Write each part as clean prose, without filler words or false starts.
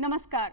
नमस्कार।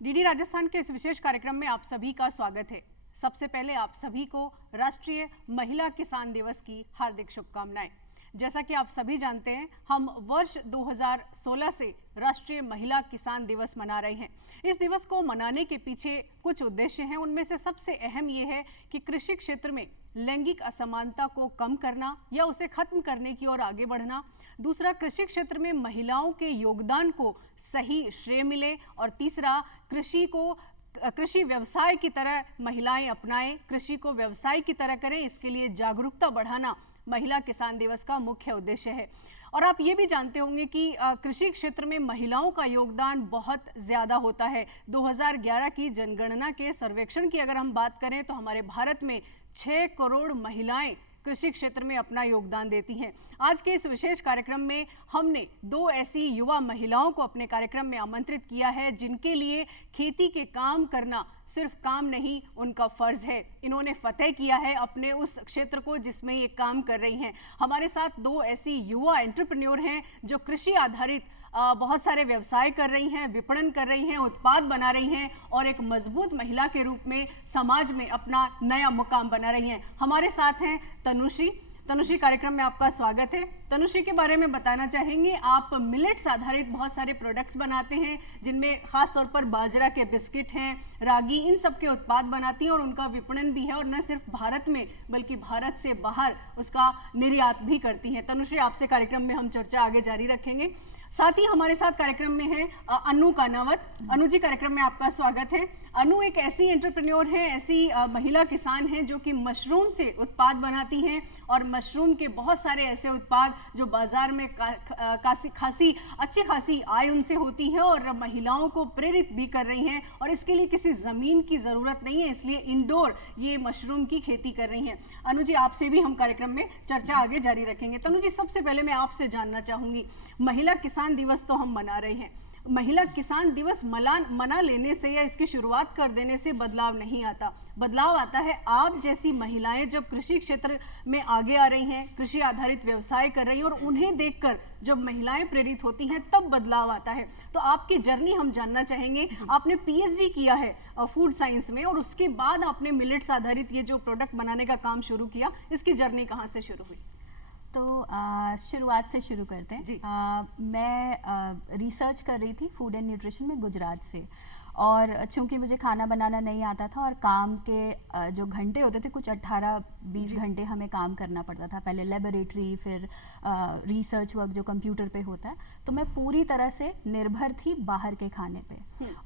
डीडी राजस्थान के इस विशेष कार्यक्रम में आप सभी का स्वागत है। सबसे पहले आप सभी को राष्ट्रीय महिला किसान दिवस की हार्दिक शुभकामनाएं। जैसा कि आप सभी जानते हैं, हम वर्ष 2016 से राष्ट्रीय महिला किसान दिवस मना रहे हैं। इस दिवस को मनाने के पीछे कुछ उद्देश्य हैं। उनमें से सबसे अहम ये है कि कृषि क्षेत्र में लैंगिक असमानता को कम करना या उसे खत्म करने की ओर आगे बढ़ना। दूसरा, कृषि क्षेत्र में महिलाओं के योगदान को सही श्रेय मिले। और तीसरा, कृषि व्यवसाय की तरह महिलाएं अपनाएं, कृषि को व्यवसाय की तरह करें। इसके लिए जागरूकता बढ़ाना महिला किसान दिवस का मुख्य उद्देश्य है। और आप ये भी जानते होंगे कि कृषि क्षेत्र में महिलाओं का योगदान बहुत ज़्यादा होता है। 2011 की जनगणना के सर्वेक्षण की अगर हम बात करें तो हमारे भारत में 6 करोड़ महिलाएं कृषि क्षेत्र में अपना योगदान देती हैं। आज के इस विशेष कार्यक्रम में हमने 2 ऐसी युवा महिलाओं को अपने कार्यक्रम में आमंत्रित किया है जिनके लिए खेती के काम करना सिर्फ काम नहीं, उनका फर्ज है। इन्होंने फतेह किया है अपने उस क्षेत्र को जिसमें ये काम कर रही हैं। हमारे साथ 2 ऐसी युवा एंटरप्रेन्योर हैं जो कृषि आधारित बहुत सारे व्यवसाय कर रही हैं, विपणन कर रही हैं, उत्पाद बना रही हैं और एक मजबूत महिला के रूप में समाज में अपना नया मुकाम बना रही हैं। हमारे साथ हैं तनुश्री। तनुश्री, कार्यक्रम में आपका स्वागत है। तनुश्री के बारे में बताना चाहेंगे, आप मिलेट्स आधारित बहुत सारे प्रोडक्ट्स बनाते हैं जिनमें खास तौर पर बाजरा के बिस्किट हैं, रागी, इन सब के उत्पाद बनाती हैं और उनका विपणन भी है और न सिर्फ भारत में बल्कि भारत से बाहर उसका निर्यात भी करती हैं। तनुश्री, आपसे कार्यक्रम में हम चर्चा आगे जारी रखेंगे। साथ ही हमारे साथ कार्यक्रम में है अनु कानावत। अनु जी, कार्यक्रम में आपका स्वागत है। अनु एक ऐसी एंटरप्रेन्योर है, ऐसी महिला किसान है जो कि मशरूम से उत्पाद बनाती हैं और मशरूम के बहुत सारे ऐसे उत्पाद जो बाजार में अच्छी खासी आय उनसे होती है और महिलाओं को प्रेरित भी कर रही हैं। और इसके लिए किसी ज़मीन की ज़रूरत नहीं है, इसलिए इंडोर ये मशरूम की खेती कर रही हैं। अनु जी, आपसे भी हम कार्यक्रम में चर्चा आगे जारी रखेंगे। तनु जी, सबसे पहले मैं आपसे जानना चाहूँगी, महिला किसान दिवस तो हम मना रहे हैं, महिला किसान दिवस मना लेने से या इसकी शुरुआत कर देने से बदलाव नहीं आता। बदलाव आता है आप जैसी महिलाएं जब कृषि क्षेत्र में आगे आ रही हैं, कृषि आधारित व्यवसाय कर रही हैं और उन्हें देखकर जब महिलाएं प्रेरित होती हैं तब बदलाव आता है। तो आपकी जर्नी हम जानना चाहेंगे। आपने पीएचडी किया है फूड साइंस में और उसके बाद आपने मिलेट्स आधारित ये जो प्रोडक्ट बनाने का काम शुरू किया, इसकी जर्नी कहाँ से शुरू हुई? तो शुरुआत से शुरू करते हैं। मैं रिसर्च कर रही थी फूड एंड न्यूट्रिशन में गुजरात से, और चूंकि मुझे खाना बनाना नहीं आता था और काम के जो घंटे होते थे कुछ 18-20 घंटे हमें काम करना पड़ता था, पहले लेबोरेटरी फिर रिसर्च वर्क जो कंप्यूटर पे होता है, तो मैं पूरी तरह से निर्भर थी बाहर के खाने पे।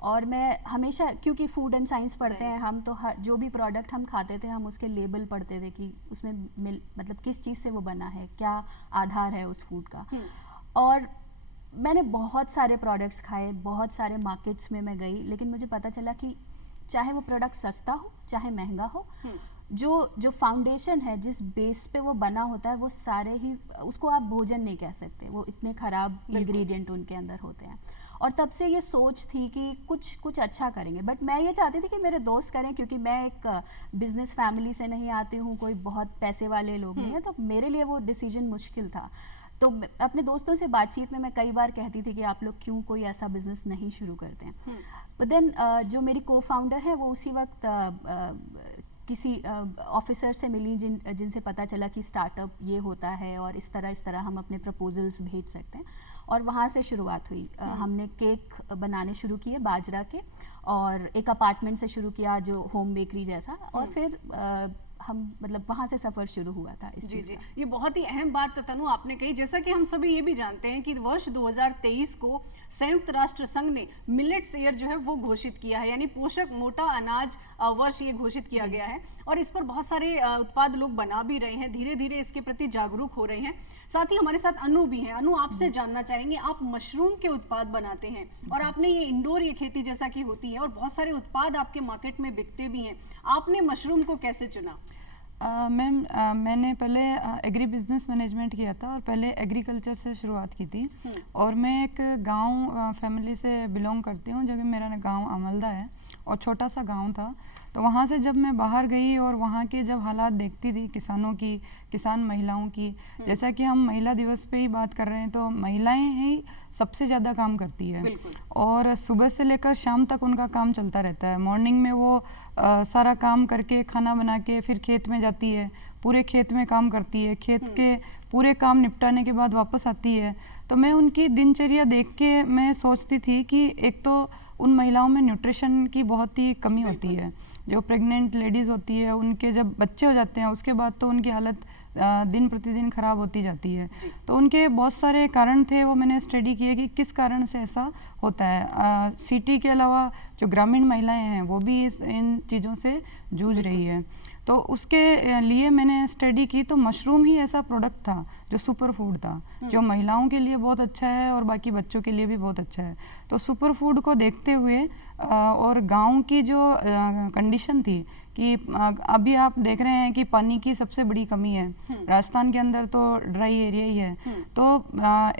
और मैं हमेशा, क्योंकि फूड एंड साइंस पढ़ते हैं हम, तो जो भी प्रोडक्ट हम खाते थे हम उसके लेबल पढ़ते थे कि उसमें मतलब किस चीज़ से वो बना है, क्या आधार है उस फूड का। और मैंने बहुत सारे प्रोडक्ट्स खाए, बहुत सारे मार्केट्स में मैं गई, लेकिन मुझे पता चला कि चाहे वो प्रोडक्ट सस्ता हो चाहे महंगा हो, जो फाउंडेशन है, जिस बेस पे वो बना होता है, वो सारे ही, उसको आप भोजन नहीं कह सकते, वो इतने ख़राब इंग्रेडिएंट उनके अंदर होते हैं। और तब से ये सोच थी कि कुछ अच्छा करेंगे। बट मैं ये चाहती थी कि मेरे दोस्त करें, क्योंकि मैं एक बिजनेस फैमिली से नहीं आती हूँ, कोई बहुत पैसे वाले लोग नहीं है, तो मेरे लिए वो डिसीजन मुश्किल था। तो अपने दोस्तों से बातचीत में मैं कई बार कहती थी कि आप लोग क्यों कोई ऐसा बिजनेस नहीं शुरू करते हैं। बट देन जो मेरी को फाउंडर है वो उसी वक्त किसी ऑफिसर से मिली जिनसे पता चला कि स्टार्टअप ये होता है और इस तरह हम अपने प्रपोजल्स भेज सकते हैं, और वहाँ से शुरुआत हुई। हमने केक बनाने शुरू किए बाजरा के, और एक अपार्टमेंट से शुरू किया जो होम बेकरी जैसा, और फिर हम मतलब वहाँ से सफ़र शुरू हुआ था इस चीज़ का। ये बहुत ही अहम बात तनु आपने कही। जैसा कि हम सभी ये भी जानते हैं कि वर्ष 2023 को संयुक्त राष्ट्र संघ ने मिलेट्स ईयर जो है वो घोषित किया है, यानी पोषक मोटा अनाज वर्ष ये घोषित किया गया है। और इस पर बहुत सारे उत्पाद लोग बना भी रहे हैं, धीरे धीरे इसके प्रति जागरूक हो रहे हैं। साथ ही हमारे साथ अनु भी हैं। अनु, आपसे जानना चाहेंगे, आप मशरूम के उत्पाद बनाते हैं और आपने ये इंडोर ये खेती जैसा कि होती है और बहुत सारे उत्पाद आपके मार्केट में बिकते भी हैं, आपने मशरूम को कैसे चुना? मैम, मैंने पहले एग्री बिजनेस मैनेजमेंट किया था और पहले एग्रीकल्चर से शुरुआत की थी। और मैं एक गांव फैमिली से बिलोंग करती हूँ, जो कि मेरा गांव अमलदा है। और छोटा सा गांव था। तो वहाँ से जब मैं बाहर गई और वहाँ के जब हालात देखती थी किसानों की, किसान महिलाओं की, जैसा कि हम महिला दिवस पे ही बात कर रहे हैं, तो महिलाएं ही सबसे ज़्यादा काम करती है और सुबह से लेकर शाम तक उनका काम चलता रहता है। मॉर्निंग में वो सारा काम करके खाना बना के फिर खेत में जाती है, पूरे खेत में काम करती है, खेत के पूरे काम निपटाने के बाद वापस आती है। तो मैं उनकी दिनचर्या देख के मैं सोचती थी कि एक तो उन महिलाओं में न्यूट्रिशन की बहुत ही कमी होती है। जो प्रेग्नेंट लेडीज़ होती है, उनके जब बच्चे हो जाते हैं उसके बाद तो उनकी हालत दिन प्रतिदिन ख़राब होती जाती है। तो उनके बहुत सारे कारण थे, वो मैंने स्टडी किए कि किस कारण से ऐसा होता है। सिटी के अलावा जो ग्रामीण महिलाएं हैं वो भी इन चीज़ों से जूझ रही है। तो उसके लिए मैंने स्टडी की, तो मशरूम ही ऐसा प्रोडक्ट था जो सुपर फूड था, जो महिलाओं के लिए बहुत अच्छा है और बाकी बच्चों के लिए भी बहुत अच्छा है। तो सुपर फूड को देखते हुए और गांव की जो कंडीशन थी कि अभी आप देख रहे हैं कि पानी की सबसे बड़ी कमी है, राजस्थान के अंदर तो ड्राई एरिया ही है। तो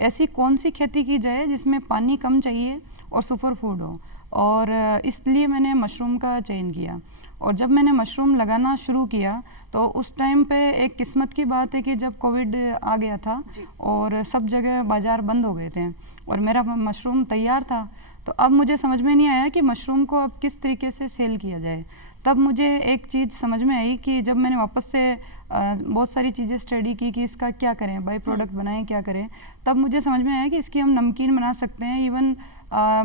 ऐसी कौन सी खेती की जाए जिसमें पानी कम चाहिए और सुपर फूड हो, और इसलिए मैंने मशरूम का चयन किया। और जब मैंने मशरूम लगाना शुरू किया तो उस टाइम पे एक किस्मत की बात है कि जब कोविड आ गया था और सब जगह बाज़ार बंद हो गए थे और मेरा मशरूम तैयार था। तो अब मुझे समझ में नहीं आया कि मशरूम को अब किस तरीके से सेल किया जाए। तब मुझे एक चीज़ समझ में आई कि जब मैंने वापस से बहुत सारी चीज़ें स्टडी की कि इसका क्या करें, बाई प्रोडक्ट बनाएं, क्या करें, तब मुझे समझ में आया कि इसकी हम नमकीन बना सकते हैं। इवन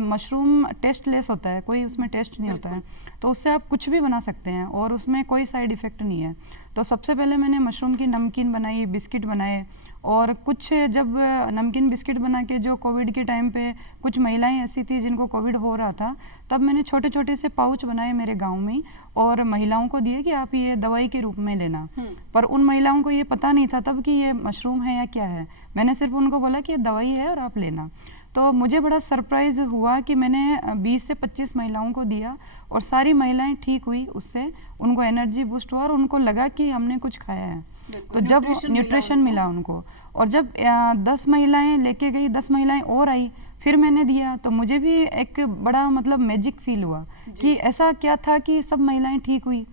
मशरूम टेस्टलेस होता है, कोई उसमें टेस्ट नहीं होता है, तो उससे आप कुछ भी बना सकते हैं और उसमें कोई साइड इफ़ेक्ट नहीं है। तो सबसे पहले मैंने मशरूम की नमकीन बनाई, बिस्किट बनाए, और कुछ जब नमकीन बिस्किट बना के जो कोविड के टाइम पे कुछ महिलाएं ऐसी थी जिनको कोविड हो रहा था, तब मैंने छोटे छोटे से पाउच बनाए मेरे गांव में और महिलाओं को दिए कि आप ये दवाई के रूप में लेना। पर उन महिलाओं को ये पता नहीं था तब कि ये मशरूम है या क्या है। मैंने सिर्फ उनको बोला कि ये दवाई है और आप लेना। तो मुझे बड़ा सरप्राइज़ हुआ कि मैंने 20 से 25 महिलाओं को दिया और सारी महिलाएं ठीक हुई उससे, उनको एनर्जी बूस्ट हुआ और उनको लगा कि हमने कुछ खाया है। तो जब न्यूट्रिशन मिला उनको, और जब 10 महिलाएं लेके गई, 10 महिलाएं और आई, फिर मैंने दिया, तो मुझे भी एक बड़ा मतलब मैजिक फील हुआ कि ऐसा क्या था कि सब महिलाएं ठीक हुई।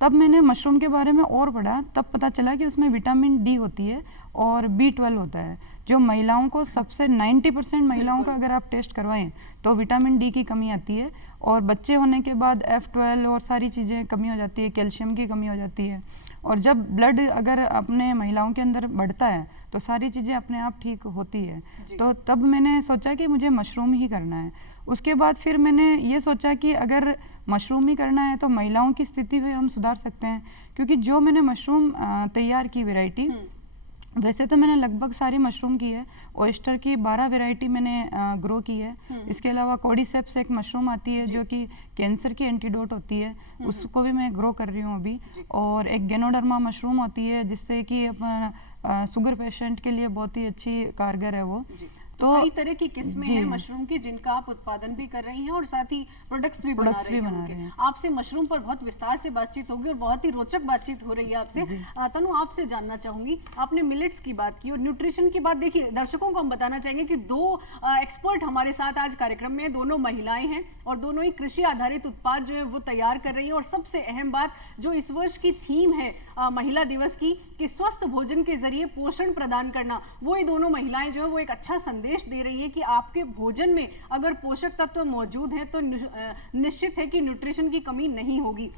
तब मैंने मशरूम के बारे में और पढ़ा, तब पता चला कि उसमें विटामिन डी होती है और B12 होता है, जो महिलाओं को सबसे 90% महिलाओं का अगर आप टेस्ट करवाएं तो विटामिन डी की कमी आती है, और बच्चे होने के बाद F12 और सारी चीज़ें कमी हो जाती है, कैल्शियम की कमी हो जाती है। और जब ब्लड अगर अपने महिलाओं के अंदर बढ़ता है तो सारी चीज़ें अपने आप ठीक होती है। तो तब मैंने सोचा कि मुझे मशरूम ही करना है। उसके बाद फिर मैंने ये सोचा कि अगर मशरूम ही करना है तो महिलाओं की स्थिति भी हम सुधार सकते हैं, क्योंकि जो मैंने मशरूम तैयार की वैरायटी, वैसे तो मैंने लगभग सारी मशरूम की है। ओयस्टर की 12 वैरायटी मैंने ग्रो की है। इसके अलावा कोडिसेप्स एक मशरूम आती है जो कि कैंसर की एंटीडोट होती है, उसको भी मैं ग्रो कर रही हूँ अभी। और एक गेनोडर्मा मशरूम होती है जिससे कि अपना शुगर पेशेंट के लिए बहुत ही अच्छी कारगर है वो। तो कई तरह की किस्में हैं मशरूम की जिनका आप उत्पादन भी कर रही हैं और साथ ही प्रोडक्ट्स भी बना रही हैं। आपसे मशरूम पर बहुत विस्तार से बातचीत होगी और बहुत ही रोचक बातचीत हो रही है आपसे। तनु, आपसे जानना चाहूंगी, आपने मिलेट्स की बात की और न्यूट्रिशन की बात। देखिए, दर्शकों को हम बताना चाहेंगे कि दो एक्सपर्ट हमारे साथ आज कार्यक्रम में, दोनों महिलाएं हैं और दोनों ही कृषि आधारित उत्पाद जो है वो तैयार कर रही है। और सबसे अहम बात, जो इस वर्ष की थीम है महिला दिवस की, कि स्वस्थ भोजन के जरिए पोषण प्रदान करना, वो ही दोनों महिलाएं जो है वो एक अच्छा संदेश दे रही है कि आपके भोजन में अगर पोषक तत्व मौजूद हैं तो निश्चित है कि न्यूट्रिशन की कमी नहीं होगी।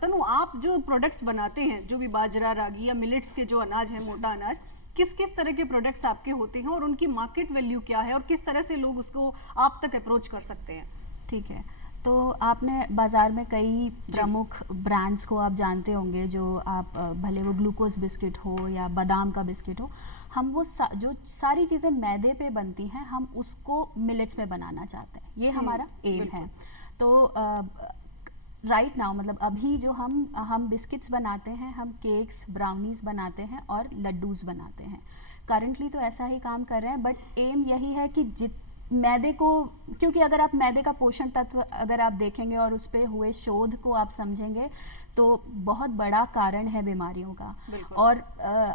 तनु, आप जो प्रोडक्ट्स बनाते हैं, जो भी बाजरा, रागी या मिलेट्स के जो अनाज है, मोटा अनाज, किस किस तरह के प्रोडक्ट्स आपके होते हैं और उनकी मार्केट वैल्यू क्या है और किस तरह से लोग उसको आप तक अप्रोच कर सकते हैं? ठीक है, तो आपने बाज़ार में कई प्रमुख ब्रांड्स को आप जानते होंगे, जो आप भले वो ग्लूकोज बिस्किट हो या बादाम का बिस्किट हो, हम वो जो सारी चीज़ें मैदे पे बनती हैं हम उसको मिलेट्स में बनाना चाहते हैं। ये हमारा एम है। तो राइट नाउ, मतलब अभी जो हम बिस्किट्स बनाते हैं, हम केक्स, ब्राउनीज़ बनाते हैं और लड्डूज़ बनाते हैं। करंटली तो ऐसा ही काम कर रहे हैं, बट एम यही है कि मैदे को, क्योंकि अगर आप मैदे का पोषण तत्व अगर आप देखेंगे और उस पर हुए शोध को आप समझेंगे तो बहुत बड़ा कारण है बीमारियों का। और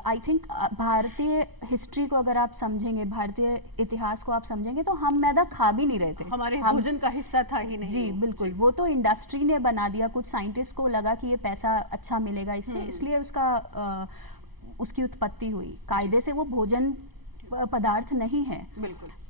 आई थिंक भारतीय हिस्ट्री को अगर आप समझेंगे, भारतीय इतिहास को आप समझेंगे तो हम मैदा खा भी नहीं रहे थे, हमारे भोजन का हिस्सा था ही नहीं। जी बिल्कुल, वो तो इंडस्ट्री ने बना दिया, कुछ साइंटिस्ट को लगा कि ये पैसा अच्छा मिलेगा इससे, इसलिए उसकी उत्पत्ति हुई। कायदे से वो भोजन पदार्थ नहीं है।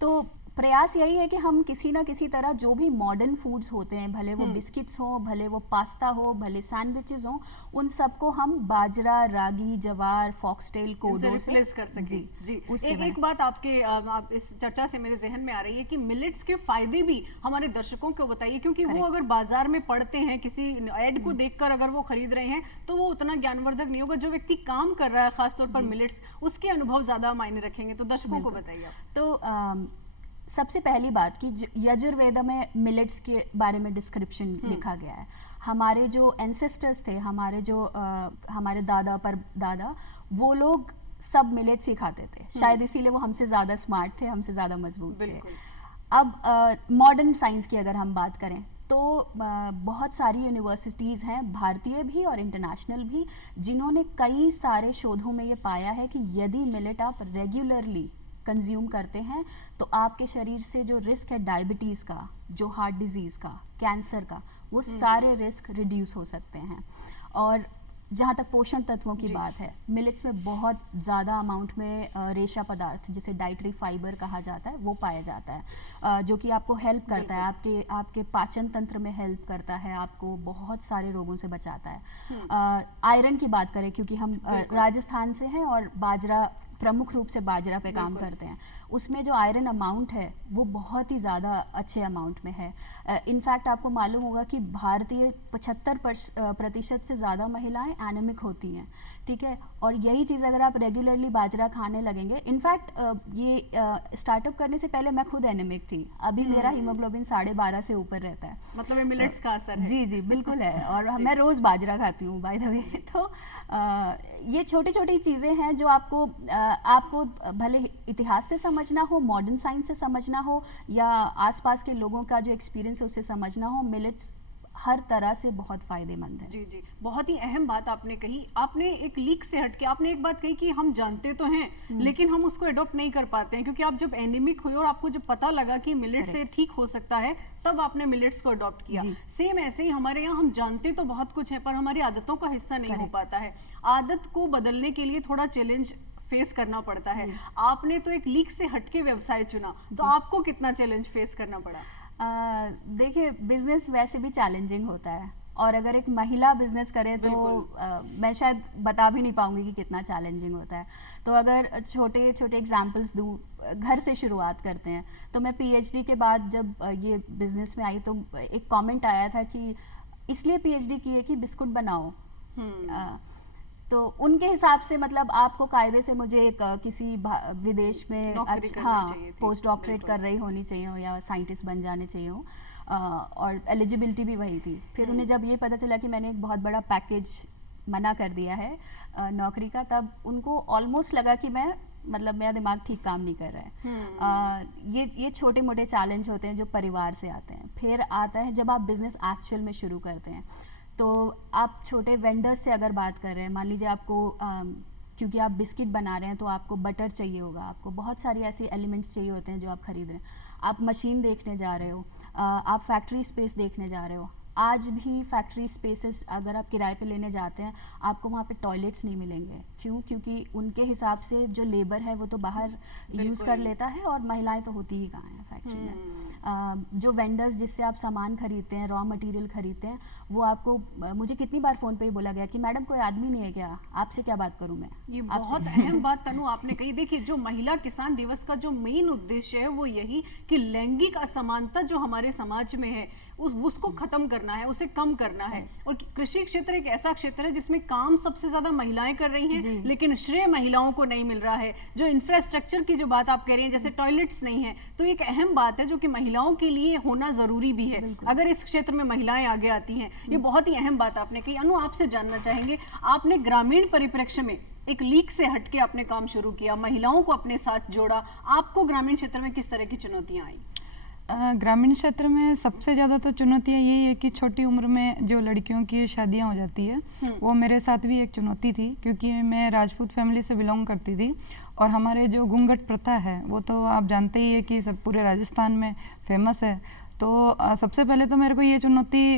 तो प्रयास यही है कि हम किसी ना किसी तरह जो भी मॉडर्न फूड्स होते हैं, भले वो बिस्किट्स हो, भले वो पास्ता हो, भले सैंडविचेस हो, उन सबको हम बाजरा, रागी, जवार, फॉक्सटेल, कोडो से रिप्लेस कर सकें। जी एक बात आप इस चर्चा से मेरे जहन में आ रही है कि मिलेट्स के फायदे भी हमारे दर्शकों को बताइए, क्योंकि वो अगर बाजार में पढ़ते हैं, किसी ऐड को देखकर अगर वो खरीद रहे हैं तो वो उतना ज्ञानवर्धक नहीं होगा। जो व्यक्ति काम कर रहा है खासतौर पर मिलेट्स, उसके अनुभव ज्यादा मायने रखेंगे। तो दर्शकों को बताइए। तो सबसे पहली बात कि यजुर्वेद में मिलेट्स के बारे में डिस्क्रिप्शन लिखा गया है। हमारे जो एंसेस्टर्स थे, हमारे दादा परदादा, वो लोग सब मिलेट्स ही खाते थे। शायद इसीलिए वो हमसे ज़्यादा स्मार्ट थे, हमसे ज़्यादा मजबूत थे। अब मॉडर्न साइंस की अगर हम बात करें तो बहुत सारी यूनिवर्सिटीज़ हैं, भारतीय भी और इंटरनेशनल भी, जिन्होंने कई सारे शोधों में ये पाया है कि यदि मिलेट आप रेगुलरली कंज्यूम करते हैं तो आपके शरीर से जो रिस्क है डायबिटीज़ का, जो हार्ट डिजीज़ का, कैंसर का, वो सारे रिस्क रिड्यूस हो सकते हैं। और जहाँ तक पोषण तत्वों की बात है, मिलेट्स में बहुत ज़्यादा अमाउंट में रेशा पदार्थ, जिसे डाइटरी फाइबर कहा जाता है, वो पाया जाता है, जो कि आपको हेल्प करता है, आपके पाचन तंत्र में हेल्प करता है, आपको बहुत सारे रोगों से बचाता है। आयरन की बात करें, क्योंकि हम राजस्थान से हैं और बाजरा, प्रमुख रूप से बाजरा पे काम करते हैं, उसमें जो आयरन अमाउंट है वो बहुत ही ज़्यादा अच्छे अमाउंट में है। इनफैक्ट आपको मालूम होगा कि भारतीय 75% से ज़्यादा महिलाएं एनीमिक होती हैं, ठीक है। और यही चीज़ अगर आप रेगुलरली बाजरा खाने लगेंगे, इनफैक्ट ये स्टार्टअप करने से पहले मैं खुद एनीमिक थी, अभी मेरा हीमोग्लोबिन 12.5 से ऊपर रहता है। मतलब मिलेट्स का असर है। जी बिल्कुल है। और मैं रोज़ बाजरा खाती हूँ बाय द वे। तो ये छोटी छोटी चीज़ें हैं जो आपको भले इतिहास से समझना हो, मॉडर्न साइंस से समझना हो, या आसपास के लोगों का जो एक्सपीरियंस है उससे समझना हो, मिलेट्स हर तरह से बहुत फायदेमंद है। जी, बहुत ही अहम बात आपने कही। आपने एक लीक से हटके आपने एक बात कही कि हम जानते तो हैं लेकिन हम उसको अडॉप्ट नहीं कर पाते हैं, क्योंकि आप जब एनीमिक हुए और आपको जब पता लगा कि मिलेट से ठीक हो सकता है, तब आपने मिलेट्स को अडॉप्ट किया। सेम ऐसे ही हमारे यहाँ हम जानते तो बहुत कुछ है पर हमारी आदतों का हिस्सा नहीं हो पाता है। आदत को बदलने के लिए थोड़ा चैलेंज फेस करना पड़ता है। आपने तो एक लीक से हटके व्यवसाय चुना, तो आपको कितना चैलेंज फेस करना पड़ा? देखिए, बिजनेस वैसे भी चैलेंजिंग होता है, और अगर एक महिला बिजनेस करे तो मैं शायद बता भी नहीं पाऊंगी कि कितना चैलेंजिंग होता है। तो अगर छोटे छोटे एग्जांपल्स दूं, घर से शुरुआत करते हैं। तो मैं पीएचडी के बाद जब ये बिजनेस में आई तो एक कमेंट आया था कि इसलिए पीएचडी की है कि बिस्कुट बनाओ। तो उनके हिसाब से मतलब आपको कायदे से मुझे किसी विदेश में पोस्ट डॉक्टरेट कर रही होनी चाहिए हो या साइंटिस्ट बन जाने चाहिए हो, और एलिजिबिलिटी भी वही थी। फिर उन्हें जब ये पता चला कि मैंने एक बहुत बड़ा पैकेज मना कर दिया है नौकरी का, तब उनको ऑलमोस्ट लगा कि मेरा दिमाग ठीक काम नहीं कर रहा है। ये छोटे मोटे चैलेंज होते हैं जो परिवार से आते हैं। फिर आता है जब आप बिजनेस एक्चुअल में शुरू करते हैं, तो आप छोटे वेंडर्स से अगर बात कर रहे हैं, मान लीजिए आपको क्योंकि आप बिस्किट बना रहे हैं तो आपको बटर चाहिए होगा, आपको बहुत सारी ऐसी एलिमेंट्स चाहिए होते हैं जो आप खरीद रहे हैं। आप मशीन देखने जा रहे हो, आप फैक्ट्री स्पेस देखने जा रहे हो। आज भी फैक्ट्री स्पेसेस अगर आप किराए पे लेने जाते हैं, आपको वहाँ पे टॉयलेट्स नहीं मिलेंगे। क्यों? क्योंकि उनके हिसाब से जो लेबर है वो तो बाहर यूज़ कर लेता है और महिलाएं तो होती ही कहाँ हैं फैक्ट्री में। जो वेंडर्स जिससे आप सामान खरीदते हैं, रॉ मटेरियल खरीदते हैं, वो आपको मुझे कितनी बार फ़ोन पे ही बोला गया कि मैडम कोई आदमी नहीं है क्या, आपसे क्या बात करूँ मैं। ये बहुत अहम बात तनु आपने कही। देखिए, जो महिला किसान दिवस का जो मेन उद्देश्य है वो यही कि लैंगिक असमानता जो हमारे समाज में है उसको खत्म करना है, उसे कम करना है। और कृषि क्षेत्र एक ऐसा क्षेत्र है जिसमें काम सबसे ज्यादा महिलाएं कर रही हैं, लेकिन श्रेय महिलाओं को नहीं मिल रहा है। जो इंफ्रास्ट्रक्चर की जो बात आप कह रही हैं, जैसे टॉयलेट्स नहीं है, तो एक अहम बात है जो कि महिलाओं के लिए होना जरूरी भी है अगर इस क्षेत्र में महिलाएं आगे आती हैं। ये बहुत ही अहम बात आपने कही। अनु, आपसे जानना चाहेंगे, आपने ग्रामीण परिप्रेक्ष्य में एक लीक से हटके आपने काम शुरू किया, महिलाओं को अपने साथ जोड़ा, आपको ग्रामीण क्षेत्र में किस तरह की चुनौतियां आई? ग्रामीण क्षेत्र में सबसे ज़्यादा तो चुनौतियाँ यही है कि छोटी उम्र में जो लड़कियों की शादियाँ हो जाती है, वो मेरे साथ भी एक चुनौती थी, क्योंकि मैं राजपूत फैमिली से बिलोंग करती थी और हमारे जो घूंघट प्रथा है वो तो आप जानते ही है कि सब पूरे राजस्थान में फेमस है। तो सबसे पहले तो मेरे को ये चुनौती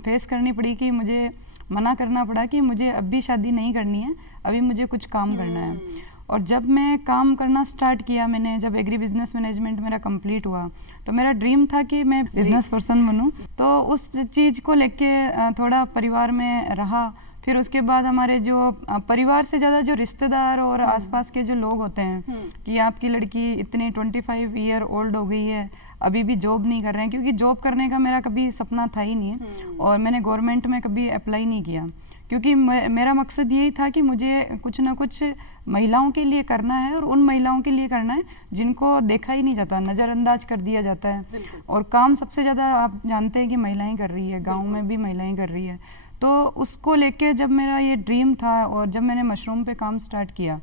फेस करनी पड़ी कि मुझे मना करना पड़ा कि मुझे अभी शादी नहीं करनी है, अभी मुझे कुछ काम करना है। और जब मैं काम करना स्टार्ट किया, मैंने जब एग्री बिजनेस मैनेजमेंट मेरा कंप्लीट हुआ, तो मेरा ड्रीम था कि मैं बिजनेस पर्सन बनूं। तो उस चीज़ को लेके थोड़ा परिवार में रहा। फिर उसके बाद हमारे जो परिवार से ज़्यादा जो रिश्तेदार और आसपास के जो लोग होते हैं कि आपकी लड़की इतनी 25 ईयर ओल्ड हो गई है, अभी भी जॉब नहीं कर रहे हैं, क्योंकि जॉब करने का मेरा कभी सपना था ही नहीं और मैंने गवर्नमेंट में कभी अप्लाई नहीं किया, क्योंकि मेरा मकसद यही था कि मुझे कुछ ना कुछ महिलाओं के लिए करना है और उन महिलाओं के लिए करना है जिनको देखा ही नहीं जाता, नज़रअंदाज कर दिया जाता है। और काम सबसे ज़्यादा आप जानते हैं कि महिलाएं कर रही है, गांव में भी महिलाएं कर रही है। तो उसको लेके जब मेरा ये ड्रीम था और जब मैंने मशरूम पे काम स्टार्ट किया,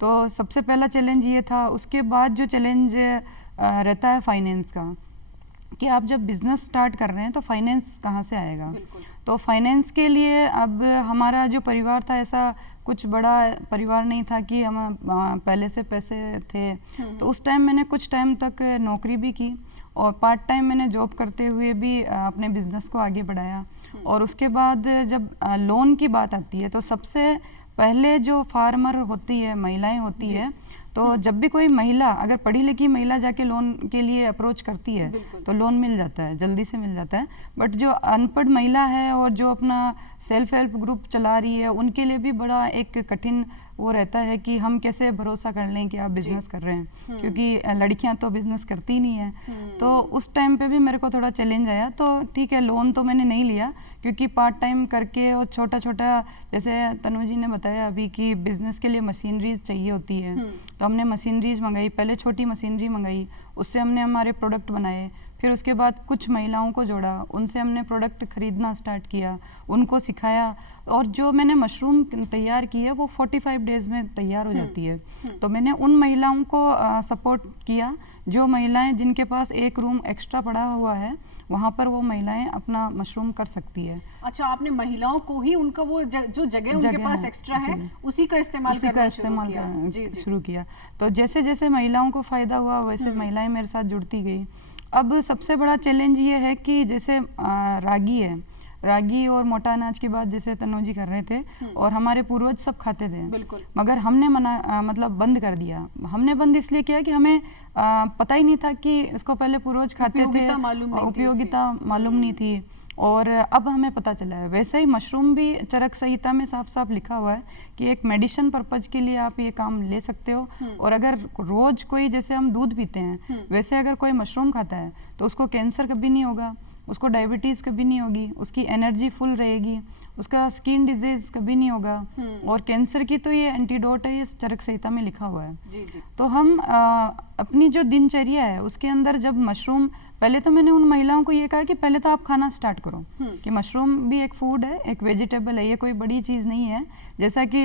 तो सबसे पहला चैलेंज ये था। उसके बाद जो चैलेंज रहता है फाइनेंस का, कि आप जब बिज़नेस स्टार्ट कर रहे हैं तो फाइनेंस कहाँ से आएगा। तो फाइनेंस के लिए अब हमारा जो परिवार था, ऐसा कुछ बड़ा परिवार नहीं था कि हम पहले से पैसे थे। तो उस टाइम मैंने कुछ टाइम तक नौकरी भी की और पार्ट टाइम मैंने जॉब करते हुए भी अपने बिज़नेस को आगे बढ़ाया। और उसके बाद जब लोन की बात आती है, तो सबसे पहले जो फार्मर होती है, महिलाएं होती है, तो जब भी कोई महिला, अगर पढ़ी लिखी महिला जाके लोन के लिए अप्रोच करती है तो लोन मिल जाता है, जल्दी से मिल जाता है। बट जो अनपढ़ महिला है और जो अपना सेल्फ हेल्प ग्रुप चला रही है, उनके लिए भी बड़ा एक कठिन वो रहता है कि हम कैसे भरोसा कर लें कि आप बिजनेस कर रहे हैं, क्योंकि लड़कियां तो बिजनेस करती नहीं है। तो उस टाइम पे भी मेरे को थोड़ा चैलेंज आया। तो ठीक है, लोन तो मैंने नहीं लिया, क्योंकि पार्ट टाइम करके और छोटा छोटा, जैसे तनु जी ने बताया अभी कि बिजनेस के लिए मशीनरीज चाहिए होती है, तो हमने मशीनरीज मंगाई। पहले छोटी मशीनरी मंगाई, उससे हमने हमारे प्रोडक्ट बनाए। फिर उसके बाद कुछ महिलाओं को जोड़ा, उनसे हमने प्रोडक्ट खरीदना स्टार्ट किया, उनको सिखाया। और जो मैंने मशरूम तैयार की है वो 45 डेज में तैयार हो जाती है। तो मैंने उन महिलाओं को सपोर्ट किया, जो महिलाएं जिनके पास एक रूम एक्स्ट्रा पड़ा हुआ है, वहाँ पर वो महिलाएं अपना मशरूम कर सकती है। अच्छा, आपने महिलाओं को ही उनका वो जो जगह उनके पास एक्स्ट्रा है, उसी का इस्तेमाल शुरू किया। तो जैसे जैसे महिलाओं को फ़ायदा हुआ, वैसे महिलाएं मेरे साथ जुड़ती गई। अब सबसे बड़ा चैलेंज ये है कि जैसे रागी है, रागी और मोटा अनाज की बात जैसे तनु जी कर रहे थे, और हमारे पूर्वज सब खाते थे, मगर हमने मतलब बंद कर दिया। हमने बंद इसलिए किया कि हमें पता ही नहीं था कि इसको पहले पूर्वज खाते थे, उपयोगिता मालूम नहीं थी, और अब हमें पता चला है। वैसे ही मशरूम भी चरक संहिता में साफ साफ लिखा हुआ है कि एक मेडिसिन पर्पज के लिए आप ये काम ले सकते हो। और अगर रोज कोई, जैसे हम दूध पीते हैं, वैसे अगर कोई मशरूम खाता है तो उसको कैंसर कभी नहीं होगा, उसको डायबिटीज़ कभी नहीं होगी, उसकी एनर्जी फुल रहेगी, उसका स्किन डिजीज कभी नहीं होगा। और कैंसर की तो ये एंटीडोट है, ये चरक संहिता में लिखा हुआ है। जी। तो हम अपनी जो दिनचर्या है उसके अंदर जब मशरूम, पहले तो मैंने उन महिलाओं को ये कहा कि पहले तो आप खाना स्टार्ट करो, कि मशरूम भी एक फूड है, एक वेजिटेबल है, ये कोई बड़ी चीज़ नहीं है। जैसा कि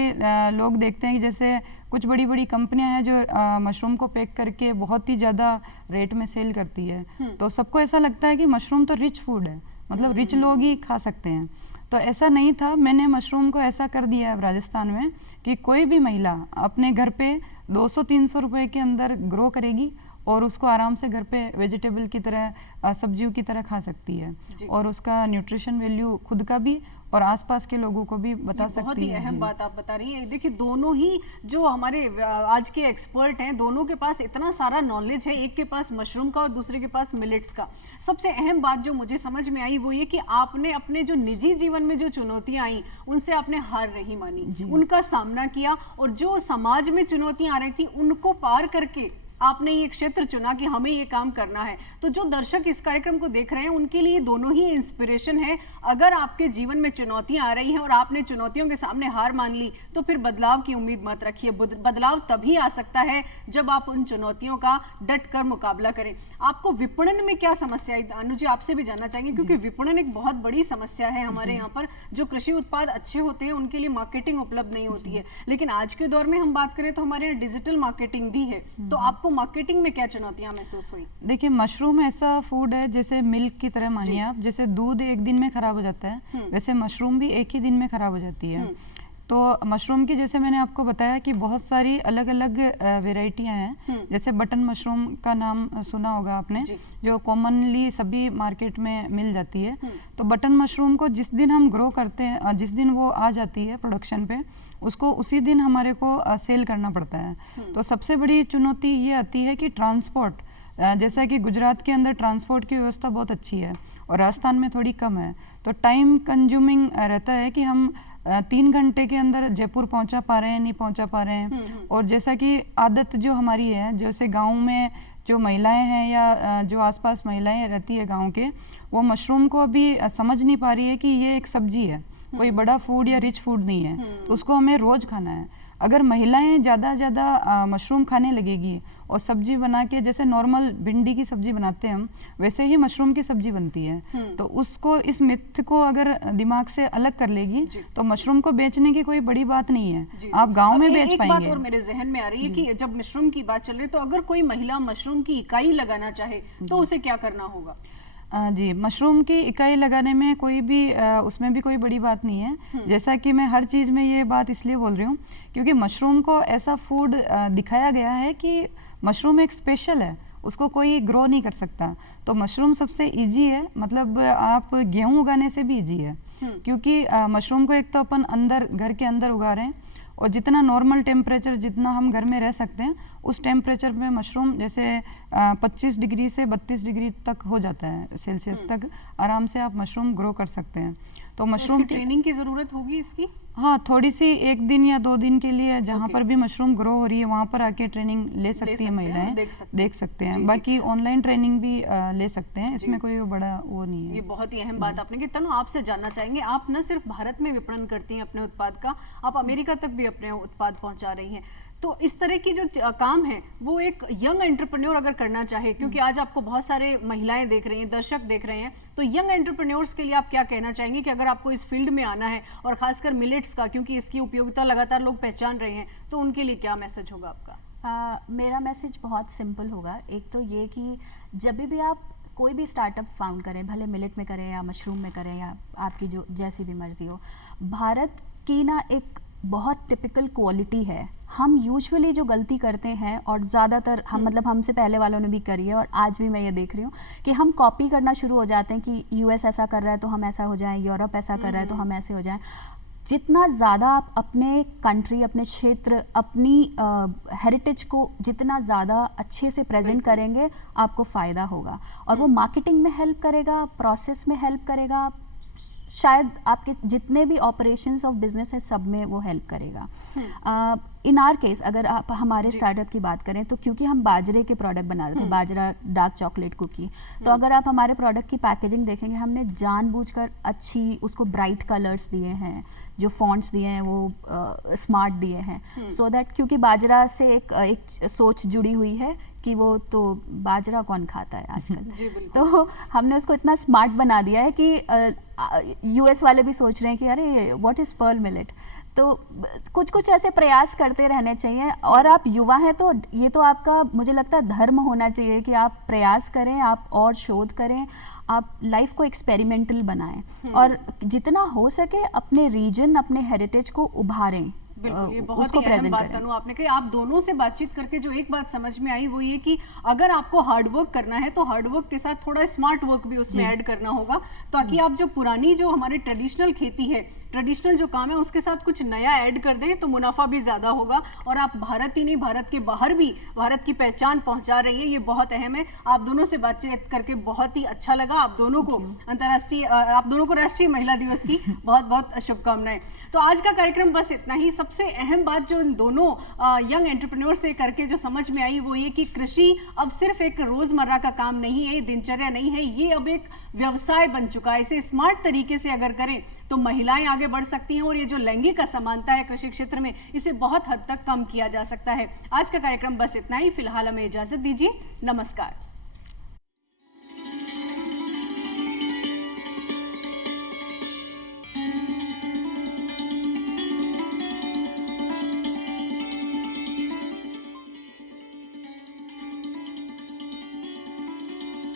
लोग देखते हैं कि जैसे कुछ बड़ी बड़ी कंपनियां हैं जो मशरूम को पैक करके बहुत ही ज़्यादा रेट में सेल करती है, तो सबको ऐसा लगता है कि मशरूम तो रिच फूड है, मतलब रिच लोग ही खा सकते हैं। तो ऐसा नहीं था। मैंने मशरूम को ऐसा कर दिया है राजस्थान में कि कोई भी महिला अपने घर पे 200-300 रुपए के अंदर ग्रो करेगी और उसको आराम से घर पे वेजिटेबल की तरह, सब्जियों की तरह खा सकती है, और उसका न्यूट्रिशन वैल्यू खुद का भी और आसपास के लोगों को भी बता सकती है। बहुत ही अहम बात आप बता रही हैं। देखिए, दोनों ही जो हमारे आज के एक्सपर्ट हैं, दोनों के पास इतना सारा नॉलेज है, एक के पास मशरूम का और दूसरे के पास मिलेट्स का। सबसे अहम बात जो मुझे समझ में आई वो ये कि आपने अपने जो निजी जीवन में जो चुनौतियां आई, उनसे आपने हार नहीं मानी, उनका सामना किया, और जो समाज में चुनौतियां आ रही थी उनको पार करके आपने ये क्षेत्र चुना कि हमें ये काम करना है। तो जो दर्शक इस कार्यक्रम को देख रहे हैं उनके लिए दोनों ही इंस्पिरेशन है। अगर आपके जीवन में चुनौतियां आ रही हैं और आपने चुनौतियों के सामने हार मान ली तो फिर बदलाव की उम्मीद मत रखिए। बदलाव तभी आ सकता है जब आप उन चुनौतियों का डट कर मुकाबला करें। आपको विपणन में क्या समस्या है, अनु जी आपसे भी जानना चाहेंगे, क्योंकि विपणन एक बहुत बड़ी समस्या है हमारे यहाँ पर। जो कृषि उत्पाद अच्छे होते हैं उनके लिए मार्केटिंग उपलब्ध नहीं होती है, लेकिन आज के दौर में हम बात करें तो हमारे यहाँ डिजिटल मार्केटिंग भी है। तो आपको मार्केटिंग में क्या चुनौतियां महसूस हुई? देखिए, मशरूम ऐसा फूड है जैसे मिल्क की तरह मानिए आप, जैसे दूध एक दिन में खराब हो जाता है वैसे मशरूम भी एक ही दिन में खराब हो जाती है। तो मशरूम की जैसे मैंने आपको बताया कि बहुत सारी अलग अलग वेराइटियां हैं। जैसे बटन मशरूम का नाम सुना होगा आपने, जो कॉमनली सभी मार्केट में मिल जाती है। तो बटन मशरूम को जिस दिन हम ग्रो करते हैं, जिस दिन वो आ जाती है प्रोडक्शन पे, उसको उसी दिन हमारे को सेल करना पड़ता है। तो सबसे बड़ी चुनौती ये आती है कि ट्रांसपोर्ट, जैसा कि गुजरात के अंदर ट्रांसपोर्ट की व्यवस्था बहुत अच्छी है और राजस्थान में थोड़ी कम है, तो टाइम कंज्यूमिंग रहता है कि हम 3 घंटे के अंदर जयपुर पहुंचा पा रहे हैं, नहीं पहुंचा पा रहे हैं। और जैसा कि आदत जो हमारी है, जैसे गांव में जो महिलाएं हैं या जो आसपास महिलाएं रहती है गांव के, वो मशरूम को अभी समझ नहीं पा रही है कि ये एक सब्जी है, कोई बड़ा फूड या रिच फूड नहीं है, तो उसको हमें रोज खाना है। अगर महिलाएं ज़्यादा मशरूम खाने लगेगी और सब्जी बना के, जैसे नॉर्मल भिंडी की सब्जी बनाते हैं हम, वैसे ही मशरूम की सब्जी बनती है, तो उसको, इस मिथ को अगर दिमाग से अलग कर लेगी तो मशरूम को बेचने की कोई बड़ी बात नहीं है, आप गांव में बेच पाएंगे। एक बात और मेरे जहन में आ रही है कि जब मशरूम की बात चल रही है तो अगर कोई महिला मशरूम की इकाई लगाना चाहे तो उसे क्या करना होगा? जी, मशरूम की इकाई लगाने में कोई भी उसमें भी कोई बड़ी बात नहीं है। जैसा कि मैं हर चीज़ में ये बात इसलिए बोल रही हूँ क्योंकि मशरूम को ऐसा फूड दिखाया गया है कि मशरूम एक स्पेशल है, उसको कोई ग्रो नहीं कर सकता। तो मशरूम सबसे इजी है, मतलब आप गेहूँ उगाने से भी इजी है, क्योंकि मशरूम को एक तो अपन अंदर, घर के अंदर उगा रहे हैं, और जितना नॉर्मल टेम्परेचर, जितना हम घर में रह सकते हैं उस टेम्परेचर में मशरूम जैसे 25 डिग्री से 32 डिग्री तक हो जाता है सेल्सियस तक, आराम से आप मशरूम ग्रो कर सकते हैं। तो मशरूम ट्रेनिंग की ज़रूरत होगी इसकी? हाँ, थोड़ी सी 1 दिन या 2 दिन के लिए जहाँ पर भी मशरूम ग्रो हो रही है वहाँ पर आके ट्रेनिंग ले सकती है महिलाएं, देख सकते हैं। बाकी ऑनलाइन ट्रेनिंग भी ले सकते हैं, इसमें कोई बड़ा वो नहीं है। ये बहुत ही अहम बात आपने की। तनु, आपसे जानना चाहेंगे, आप न सिर्फ भारत में विपणन करती हैं अपने उत्पाद का, आप अमेरिका तक भी अपने उत्पाद पहुँचा रही हैं। तो इस तरह की जो काम है वो एक यंग एंटरप्रेन्योर अगर करना चाहे, क्योंकि आज आपको बहुत सारे महिलाएं देख रही हैं, दर्शक देख रहे हैं, तो यंग एंटरप्रेन्योर्स के लिए आप क्या कहना चाहेंगे कि अगर आपको इस फील्ड में आना है, और खासकर मिलेट्स का, क्योंकि इसकी उपयोगिता लगातार लोग पहचान रहे हैं, तो उनके लिए क्या मैसेज होगा आपका? मेरा मैसेज बहुत सिंपल होगा। एक तो ये कि जब भी आप कोई भी स्टार्टअप फाउंड करें, भले मिलेट में करें या मशरूम में करें या आपकी जो जैसी भी मर्जी हो, भारत की ना एक बहुत टिपिकल क्वालिटी है। हम यूजुअली जो गलती करते हैं, और ज़्यादातर हम, मतलब हमसे पहले वालों ने भी करी है और आज भी मैं ये देख रही हूँ कि हम कॉपी करना शुरू हो जाते हैं कि यूएस ऐसा कर रहा है तो हम ऐसा हो जाएं, यूरोप ऐसा कर रहा है तो हम ऐसे हो जाएं। जितना ज़्यादा आप अपने कंट्री, अपने क्षेत्र, अपनी हेरिटेज को जितना ज़्यादा अच्छे से प्रेजेंट करेंगे, आपको फ़ायदा होगा। और वो मार्केटिंग में हेल्प करेगा, प्रोसेस में हेल्प करेगा, शायद आपके जितने भी ऑपरेशंस ऑफ बिजनेस है सब में वो हेल्प करेगा। इन आर केस अगर आप हमारे स्टार्टअप की बात करें तो क्योंकि हम बाजरे के प्रोडक्ट बना रहे थे, बाजरा डार्क चॉकलेट कुकी, तो अगर आप हमारे प्रोडक्ट की पैकेजिंग देखेंगे, हमने जानबूझकर अच्छी उसको ब्राइट कलर्स दिए हैं, जो फॉन्ट्स दिए हैं वो स्मार्ट दिए हैं, सो दैट, क्योंकि बाजरा से एक सोच जुड़ी हुई है कि वो तो बाजरा कौन खाता है आजकल, तो हमने उसको इतना स्मार्ट बना दिया है कि यूएस वाले भी सोच रहे हैं कि अरे व्हाट इज़ पर्ल मिलेट। तो कुछ कुछ ऐसे प्रयास करते रहने चाहिए। और आप युवा हैं तो ये तो आपका, मुझे लगता है, धर्म होना चाहिए कि आप प्रयास करें, आप और शोध करें, आप लाइफ को एक्सपेरिमेंटल बनाएं और जितना हो सके अपने रीजन, अपने हेरिटेज को उभारें। ये बहुत ही अहम बात तनु आपने कही। आप दोनों से बातचीत करके जो एक बात समझ में आई वो ये कि अगर आपको हार्ड वर्क करना है तो हार्ड वर्क के साथ थोड़ा स्मार्ट वर्क भी उसमें ऐड करना होगा, ताकि आप जो पुरानी, जो हमारी ट्रेडिशनल खेती है, ट्रेडिशनल जो काम है, उसके साथ कुछ नया ऐड कर दें तो मुनाफा भी ज़्यादा होगा। और आप भारत ही नहीं, भारत के बाहर भी भारत की पहचान पहुंचा रही है, ये बहुत अहम है। आप दोनों से बातचीत करके बहुत ही अच्छा लगा। आप दोनों को राष्ट्रीय महिला दिवस की बहुत बहुत शुभकामनाएं। तो आज का कार्यक्रम बस इतना ही। सबसे अहम बात जो इन दोनों यंग एंटरप्रेन्योर से करके जो समझ में आई वो ये कि कृषि अब सिर्फ एक रोजमर्रा का काम नहीं है, दिनचर्या नहीं है, ये अब एक व्यवसाय बन चुका है। इसे स्मार्ट तरीके से अगर करें तो महिलाएं आगे बढ़ सकती हैं और ये जो लैंगिक असमानता है कृषि क्षेत्र में, इसे बहुत हद तक कम किया जा सकता है। आज का कार्यक्रम बस इतना ही। फिलहाल हमें इजाजत दीजिए। नमस्कार।